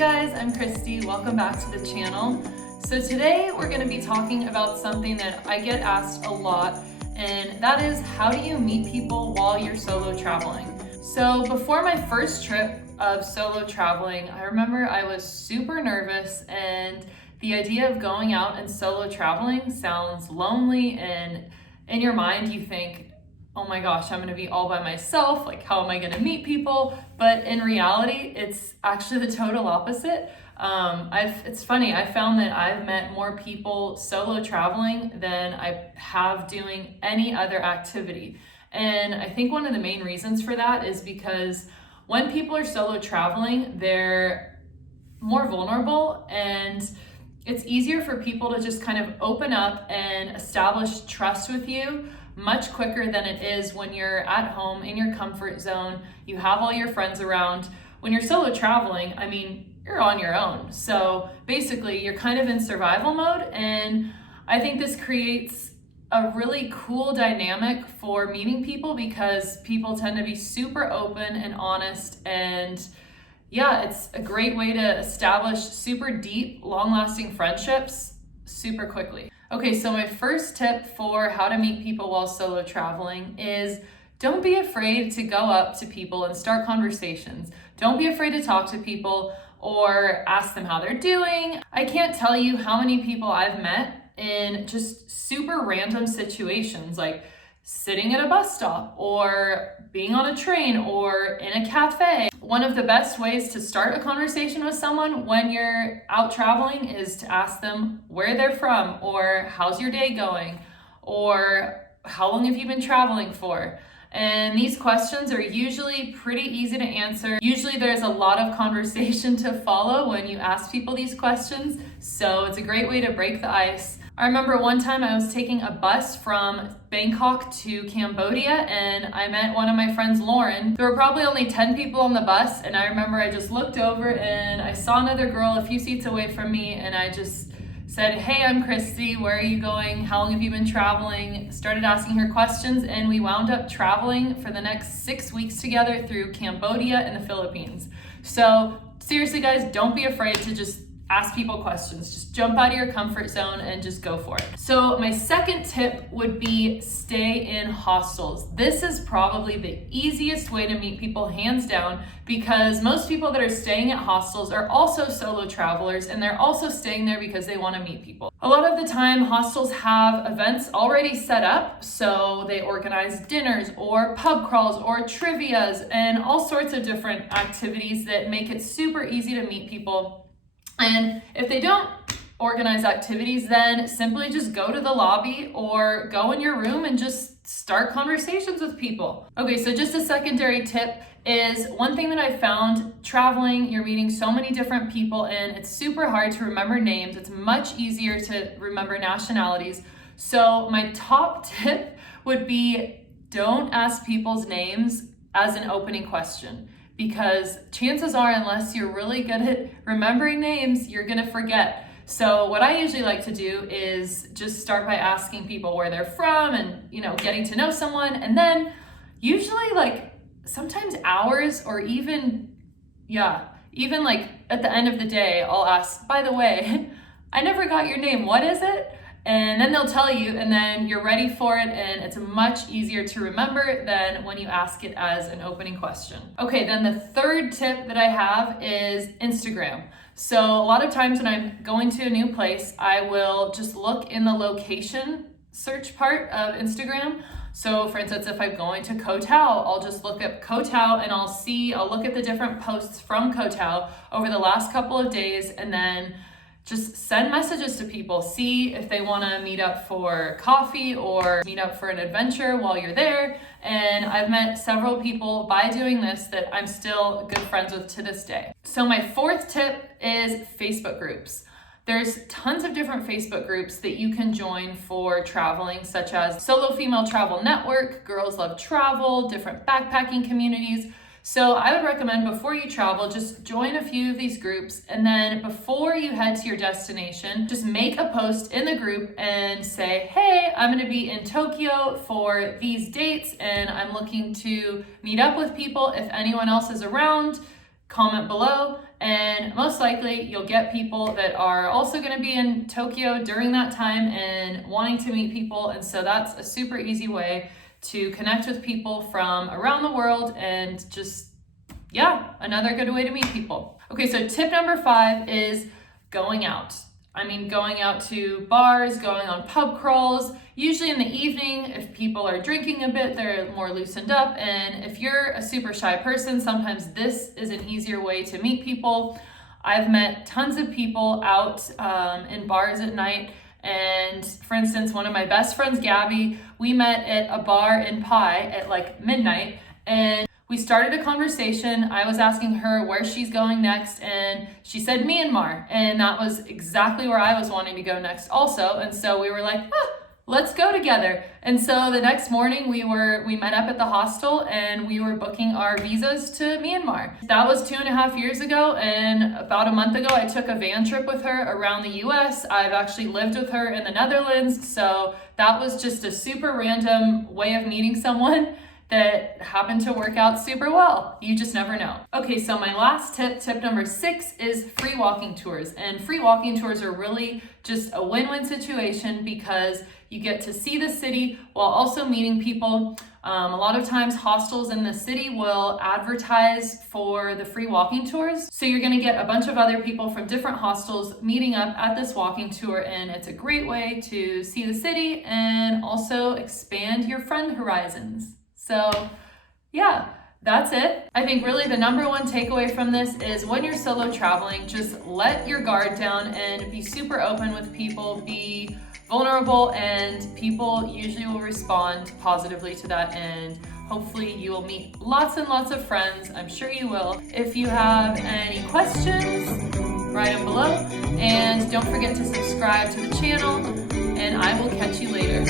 guys, I'm Christy. Welcome back to the channel. So today we're going to be talking about something that I get asked a lot, and that is, how do you meet people while you're solo traveling? So before my first trip of solo traveling, I remember I was super nervous, and the idea of going out and solo traveling sounds lonely, and in your mind you think, oh my gosh, I'm gonna be all by myself, like how am I gonna meet people? But in reality, it's actually the total opposite. It's funny, I found that I've met more people solo traveling than I have doing any other activity. And I think one of the main reasons for that is because when people are solo traveling, they're more vulnerable, and it's easier for people to just kind of open up and establish trust with you much quicker than it is when you're at home in your comfort zone. You have all your friends around. When you're solo traveling, I mean, you're on your own. So basically you're kind of in survival mode, and I think this creates a really cool dynamic for meeting people because people tend to be super open and honest, and yeah, it's a great way to establish super deep, long-lasting friendships super quickly. Okay, so my first tip for how to meet people while solo traveling is don't be afraid to go up to people and start conversations. Don't be afraid to talk to people or ask them how they're doing. I can't tell you how many people I've met in just super random situations, like sitting at a bus stop or being on a train or in a cafe. One of the best ways to start a conversation with someone when you're out traveling is to ask them where they're from, or how's your day going, or how long have you been traveling for? And these questions are usually pretty easy to answer. Usually there's a lot of conversation to follow when you ask people these questions, so it's a great way to break the ice. I remember one time I was taking a bus from Bangkok to Cambodia, and I met one of my friends, Lauren. There were probably only 10 people on the bus, and I remember I just looked over and I saw another girl a few seats away from me, and I just said, hey, I'm Christy, where are you going? How long have you been traveling? Started asking her questions, and we wound up traveling for the next 6 weeks together through Cambodia and the Philippines. So seriously guys, don't be afraid to just ask people questions. Just jump out of your comfort zone and just go for it. So my second tip would be stay in hostels. This is probably the easiest way to meet people, hands down, because most people that are staying at hostels are also solo travelers, and they're also staying there because they want to meet people. A lot of the time, hostels have events already set up, so they organize dinners or pub crawls or trivias and all sorts of different activities that make it super easy to meet people. And if they don't organize activities, then simply just go to the lobby or go in your room and just start conversations with people. Okay, so just a secondary tip is, one thing that I found traveling, you're meeting so many different people and it's super hard to remember names. It's much easier to remember nationalities. So my top tip would be, don't ask people's names as an opening question, because chances are, unless you're really good at remembering names, you're gonna forget. So what I usually like to do is just start by asking people where they're from and, getting to know someone. And then usually like sometimes hours or even like at the end of the day, I'll ask, by the way, I never got your name, what is it? And then they'll tell you, and then you're ready for it, and it's much easier to remember than when you ask it as an opening question. Okay, then the third tip that I have is Instagram. So a lot of times when I'm going to a new place, I will just look in the location search part of Instagram. So for instance, if I'm going to Koh Tao, I'll just look up Koh Tao and I'll look at the different posts from Koh Tao over the last couple of days, and then just send messages to people, see if they want to meet up for coffee or meet up for an adventure while you're there. And I've met several people by doing this that I'm still good friends with to this day. So my fourth tip is Facebook groups. There's tons of different Facebook groups that you can join for traveling, such as Solo Female Travel Network, Girls Love Travel, different backpacking communities. So I would recommend, before you travel, just join a few of these groups, and then before you head to your destination, just make a post in the group and say, hey, I'm gonna be in Tokyo for these dates and I'm looking to meet up with people. If anyone else is around, comment below, and most likely you'll get people that are also going to be in Tokyo during that time and wanting to meet people. And so that's a super easy way to connect with people from around the world, and just, yeah, another good way to meet people. Okay, so tip number 5 is going out. I mean, going out to bars, going on pub crawls. Usually in the evening, if people are drinking a bit, they're more loosened up. And if you're a super shy person, sometimes this is an easier way to meet people. I've met tons of people out in bars at night. And for instance, one of my best friends, Gabby, we met at a bar in Pai at like midnight, and we started a conversation. I was asking her where she's going next, and she said Myanmar, and that was exactly where I was wanting to go next also. And so we were like, let's go together. And so the next morning we met up at the hostel, and we were booking our visas to Myanmar. That was 2.5 years ago, and about a month ago I took a van trip with her around the US. I've actually lived with her in the Netherlands, so that was just a super random way of meeting someone that happened to work out super well. You just never know. Okay, so my last tip number 6, is free walking tours. And free walking tours are really just a win-win situation because you get to see the city while also meeting people. A lot of times hostels in the city will advertise for the free walking tours. So you're gonna get a bunch of other people from different hostels meeting up at this walking tour, and it's a great way to see the city and also expand your friend horizons. So yeah, that's it. I think really the number one takeaway from this is when you're solo traveling, just let your guard down and be super open with people, be vulnerable, and people usually will respond positively to that, and hopefully you will meet lots and lots of friends. I'm sure you will. If you have any questions, write them below, and don't forget to subscribe to the channel, and I will catch you later.